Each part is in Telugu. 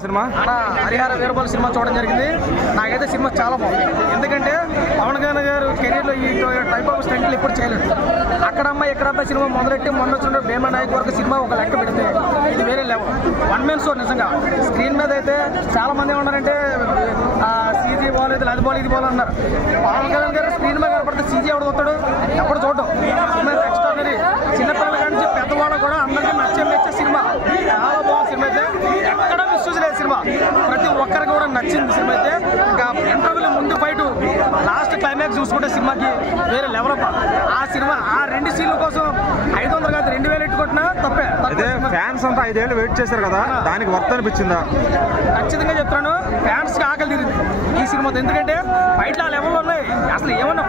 సినిమా హరిహర వీరబల్ సినిమా చూడడం జరిగింది. నాకైతే సినిమా చాలా బాగుంది. ఎందుకంటే పవన్ కళ్యాణ్ గారు కెరీర్లో ఈ టైప్ ఆఫ్ స్టంట్లు ఇప్పుడు చేయలేదు. అక్కడమ్మ ఎక్కడబ్బా సినిమా మొదలెట్టి మొన్న వచ్చిన భీమా నాయక్ వరకు సినిమా ఒక లెక్క పెడితే ఇది వేరే లెవెల్. One man show. నిజంగా స్క్రీన్ మీద అయితే చాలా మంది ఏమన్నారంటే సీజీ బాగాలేదు, అది బాగాలేదు, ఇది బాగాలేదు అన్నారు. పవన్ కళ్యాణ్ గారు స్క్రీన్ మీద కనపడితే సీజీ ఎవడు వస్తాడు? ఎప్పుడు చూడటం సినిమా ఎక్స్ట్రాడనరీ. చిన్నపిల్లల కానీ పెద్దవాళ్ళు కూడా అందరికీ నచ్చే సినిమా. చాలా బాగుంది సినిమా అయితే. ఎక్కడ మిస్యూజ్ లేదు సినిమా. ప్రతి ఒక్కరికి కూడా నచ్చింది సినిమా అయితే. ఇంకా ఇంటర్వ్యూలో ముందు ఫైట్ లాస్ట్ క్లైమాక్స్ చూసుకుంటే సినిమాకి వేరే లెవెల్ అప్. ఆ సినిమా ఆ రెండు సీన్ల కోసం 500 కాదు 2000 ఎట్టుకుంటున్నా తప్పే. ఫ్యాన్స్ అంతా 5 ఏళ్ళు వెయిట్ చేశారు కదా, దానికి వర్త్ అనిపించిందా? ఖచ్చితంగా చెప్తాను, ఫ్యాన్స్ కి ఆకలి తీరింది ఈ సినిమాతో. ఎందుకంటే ఫైట్లు ఆ లెవెల్లో ఉన్నాయి. అసలు ఏమన్నా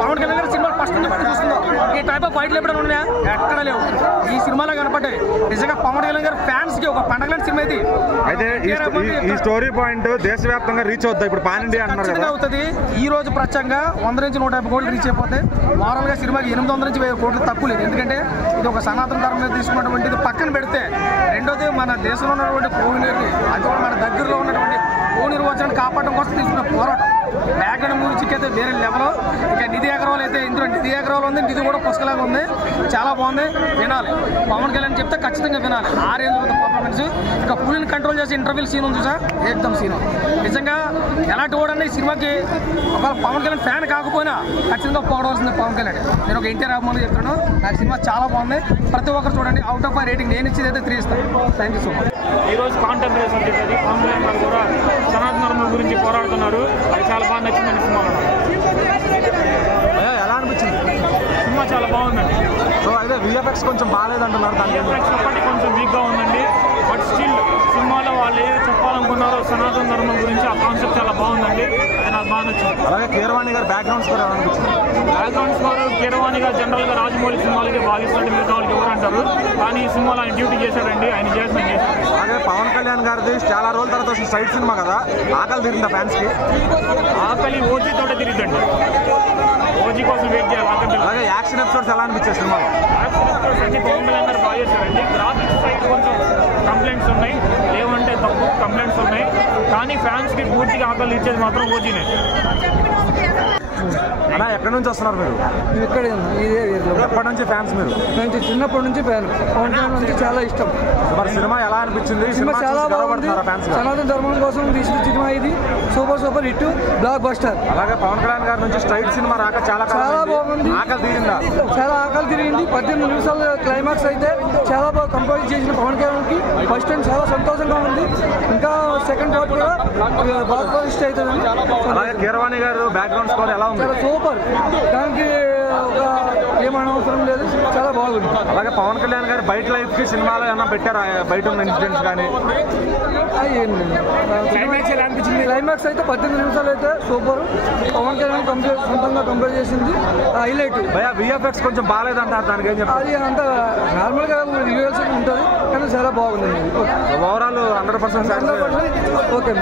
పవన్ కళ్యాణ్ గారి సినిమా ఫస్ట్ నుంచి చూస్తుందో ఈ టైప్ ఆఫ్ ఫైట్లు ఎప్పుడైనా ఉన్నాయా? ఎక్కడ లేవు. ఈ సినిమాలో కనపడ్డాయి. నిజంగా పవన్ కళ్యాణ్ గారి ఫ్యాన్స్ కి ఒక పండగ సినిమా ఇది. అయితే ఈ స్టోరీ పాయింట్ దేశవ్యాప్తంగా రీచ్ అవుతుంది. ఇప్పుడు పాన్ ఇండియా ఖచ్చితంగా అవుతుంది. ఈ రోజు ప్రత్యేకంగా 100 నుంచి 150 కోట్లు రీచ్ అయిపోతే ఓవరాల్ గా సినిమాకి 800 నుంచి 1000 కోట్లు తక్కువ లేదు. ఎందుకంటే ఇది ఒక సనాతన ధర్మం మీద తీసుకున్నటువంటిది. పక్కన పెడితే రెండోది మన దేశంలో ఉన్నటువంటి కోహినూర్ని, అది కూడా మన దగ్గరలో ఉన్నటువంటి కోహినూరు వచ్చాన్ని కాపాడడం కోసం తీసుకున్న పోరాటం. బ్యాక్గ్రౌండ్ మ్యూజిక్ అయితే వేరే లెవెల్. ఇంకా నిధి అగర్వాల్ అయితే ఇందులో నిధి అగర్వాల్ ఉంది, నిధి కూడా పుస్తకాలుగా ఉంది. చాలా బాగుంది, వినాలి. పవన్ కళ్యాణ్ చెప్తే ఖచ్చితంగా వినాలి. ఆ రేంజ్ ఉంది పర్ఫార్మెన్స్. ఇంకా పులిని కంట్రోల్ చేసే ఇంటర్వ్యూ సీన్ ఉంది సార్, ఏకదమ్ సీన్. నిజంగా ఎలాంటి కూడా ఈ సినిమాకి ఒకవేళ పవన్ కళ్యాణ్ ఫ్యాన్ కాకపోయినా ఖచ్చితంగా పొగడవలసింది పవన్ కళ్యాణ్. నేను ఒక ఎన్టీఆర్ అభిమాని చెప్తాను. నాకు సినిమా చాలా బాగుంది. ప్రతి ఒక్కరు చూడండి. అవుట్ ఆఫ్ 5 రేటింగ్ నేను ఇచ్చేది అయితే 3 ఇస్తాను. Thank you so much. ఈరోజు కాంటెంపరీ సబ్జెక్ట్ అది. పవన్ కళ్యాణ్ గారు కూడా సనాతన ధర్మం గురించి పోరాడుతున్నారు. అది చాలా బాగా నచ్చిందండి సినిమా. ఎలా అనిపించింది? సినిమా చాలా బాగుందండి. సో అయితే విఎఫ్ఎక్స్ కొంచెం బాగాలేదంటున్నారు. విఎఫ్ఎక్స్ ఒకటి కొంచెం వీక్గా ఉందండి. బట్ స్టిల్ సినిమాలో వాళ్ళు ఏది చెప్పాలనుకున్నారో సనాతన ధర్మం గురించి ఆ కాన్సెప్ట్ చాలా బాగుందండి. అది నాకు బాగా నచ్చింది. అలాగే కీరవాణి గారు బ్యాక్గ్రౌండ్ స్కోర్ ఎలా అనిపించింది? బ్యాక్గ్రౌండ్ స్కోర్ కీరవాణి గారు జనరల్గా రాజమౌళి సినిమాలకి భావిస్తాడు, మిగతా వాళ్ళకి ఎవరు అంటారు. కానీ ఈ సినిమాలో ఆయన డ్యూటీ చేశాడండి. ఆయన చేసిన అలాగే పవన్ కళ్యాణ్ గారిది చాలా రోజుల తర్వాత వచ్చిన సైడ్ సినిమా కదా, ఆకలి తీరిందా ఫ్యాన్స్ కి? ఆకలి ఓజీ తోట తిరిగిద్దండి. ఓజీ కోసం వెయిట్ చేయాలి ఆకలి. అలాగే యాక్షన్ ఎపిసోడ్స్ ఎలా అనిపించాయి సినిమాలో? యాక్షన్ ఎపిసోడ్స్ అన్ని పవన్ కళ్యాణ్ గారు బాగా చేశారండి. గ్రాఫిక్స్ సైడ్ కొంచెం కంప్లైంట్స్ ఉన్నాయి, లేవంటే తక్కువ కంప్లైంట్స్ ఉన్నాయి. కానీ ఫ్యాన్స్కి పూర్తిగా ఆకలి ఇచ్చేది మాత్రం ఓజీనే. అలా ఎక్కడి నుంచి వస్తున్నారు మీరు? ఇక్కడే ఇదే ఎప్పటి నుంచి ఫ్యాన్స్ మీరు? నేను చిన్నప్పటి నుంచి ఫ్యాన్. పవన్ కళ్యాణ్ నుంచి చాలా ఇష్టం. మరి సినిమా ఎలా అనిపించింది? సినిమా చాలా బాగుంది. సనాతన ధర్మం కోసం తీసిన సినిమా ఇది. Super hit, block buster. అలాగే పవన్ కళ్యాణ్ గారి నుంచి స్ట్రైట్ సినిమా రాక చాలా బాగుంది. ఆకలి తీరిందా? చాలా ఆకలి తిరిగింది. 18 నిమిషాల క్లైమాక్స్ అయితే చాలా బాగా కంపోజ్ చేసిన పవన్ కళ్యాణ్కి ఫస్ట్ టైం చాలా సంతోషంగా ఉంది. ఇంకా సెకండ్ పార్ట్ కూడా బ్లాక్ బస్టర్ అవుతుంది. అలాగే కీరవాణి గారు బ్యాక్గ్రౌండ్ స్కోర్ ఎలా ఉంది? చాలా సూపర్. దానికి ఏమనవసరం లేదు, చాలా బాగుంది. అలాగే పవన్ కళ్యాణ్ గారు బయట లైఫ్ కి సినిమాలో ఏమన్నా పెట్టారా? బయట ఉన్న ఇన్సిడెంట్స్ కానీ క్లైమాక్స్ అయితే 18 నిమిషాలు అయితే సూపర్. పవన్ కళ్యాణ్ సొంతంగా కంపేర్ చేసింది హైలైట్. విఎఫ్ఎక్స్ కొంచెం బాగాలేదంటారు, దానికి ఏం చెప్పారు? అది అంత నార్మల్గా రివ్యూస్ ఉంటుంది, కానీ చాలా బాగుంది. Overall 100% okay.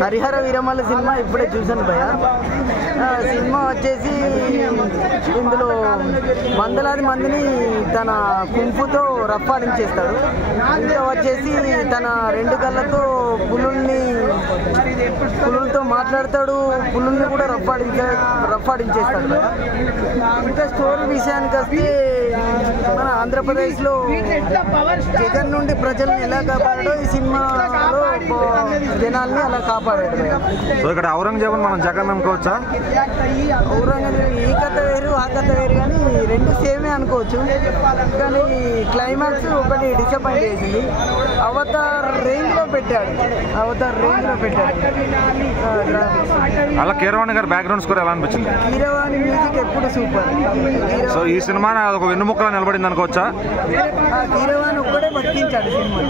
Harihara Veeramalla cinema ఇప్పుడే చూశాను భయ. సినిమా వచ్చేసి ఇందులో వందలాది మందిని తన కుంపుతో రప్పాడించేస్తాడు. ఇంకా వచ్చేసి తన 2 కళ్ళతో పులులతో మాట్లాడతాడు, పులుల్ని కూడా రప్పాడించేస్తాడు భయ. ఇంకా స్టోరీ విషయానికి వస్తే మన ఆంధ్రప్రదేశ్లో జగన్ నుండి ప్రజల్ని ఎలా కాపాడాడో ఈ సినిమాలో జనాల్ని అలా కాపాడాడు. సో ఇక్కడ ఔరంగజేబుని మనం జగన్ అనుకోవచ్చా? ఔరంగజేబు ఈ కథ వేరు ఆ కథ వేరు, కానీ 2 సేమే అనుకోవచ్చు. కానీ క్లైమాక్స్ ఒకటి డిసప్పాయింట్ చేసింది. అవతార్ రేంజ్ లో పెట్టాడు. అలా కీరవాణి గారు బ్యాక్గ్రౌండ్ స్కోర్ ఎలా అనిపించింది? కీరవాణి మ్యూజిక్ ఎప్పుడు సూపర్. సో ఈ సినిమా ఒక వెన్నుముక్కలా నిలబడింది అనుకోవచ్చా? కీరవాణి ఒక్కడే బతికించాడు సినిమా.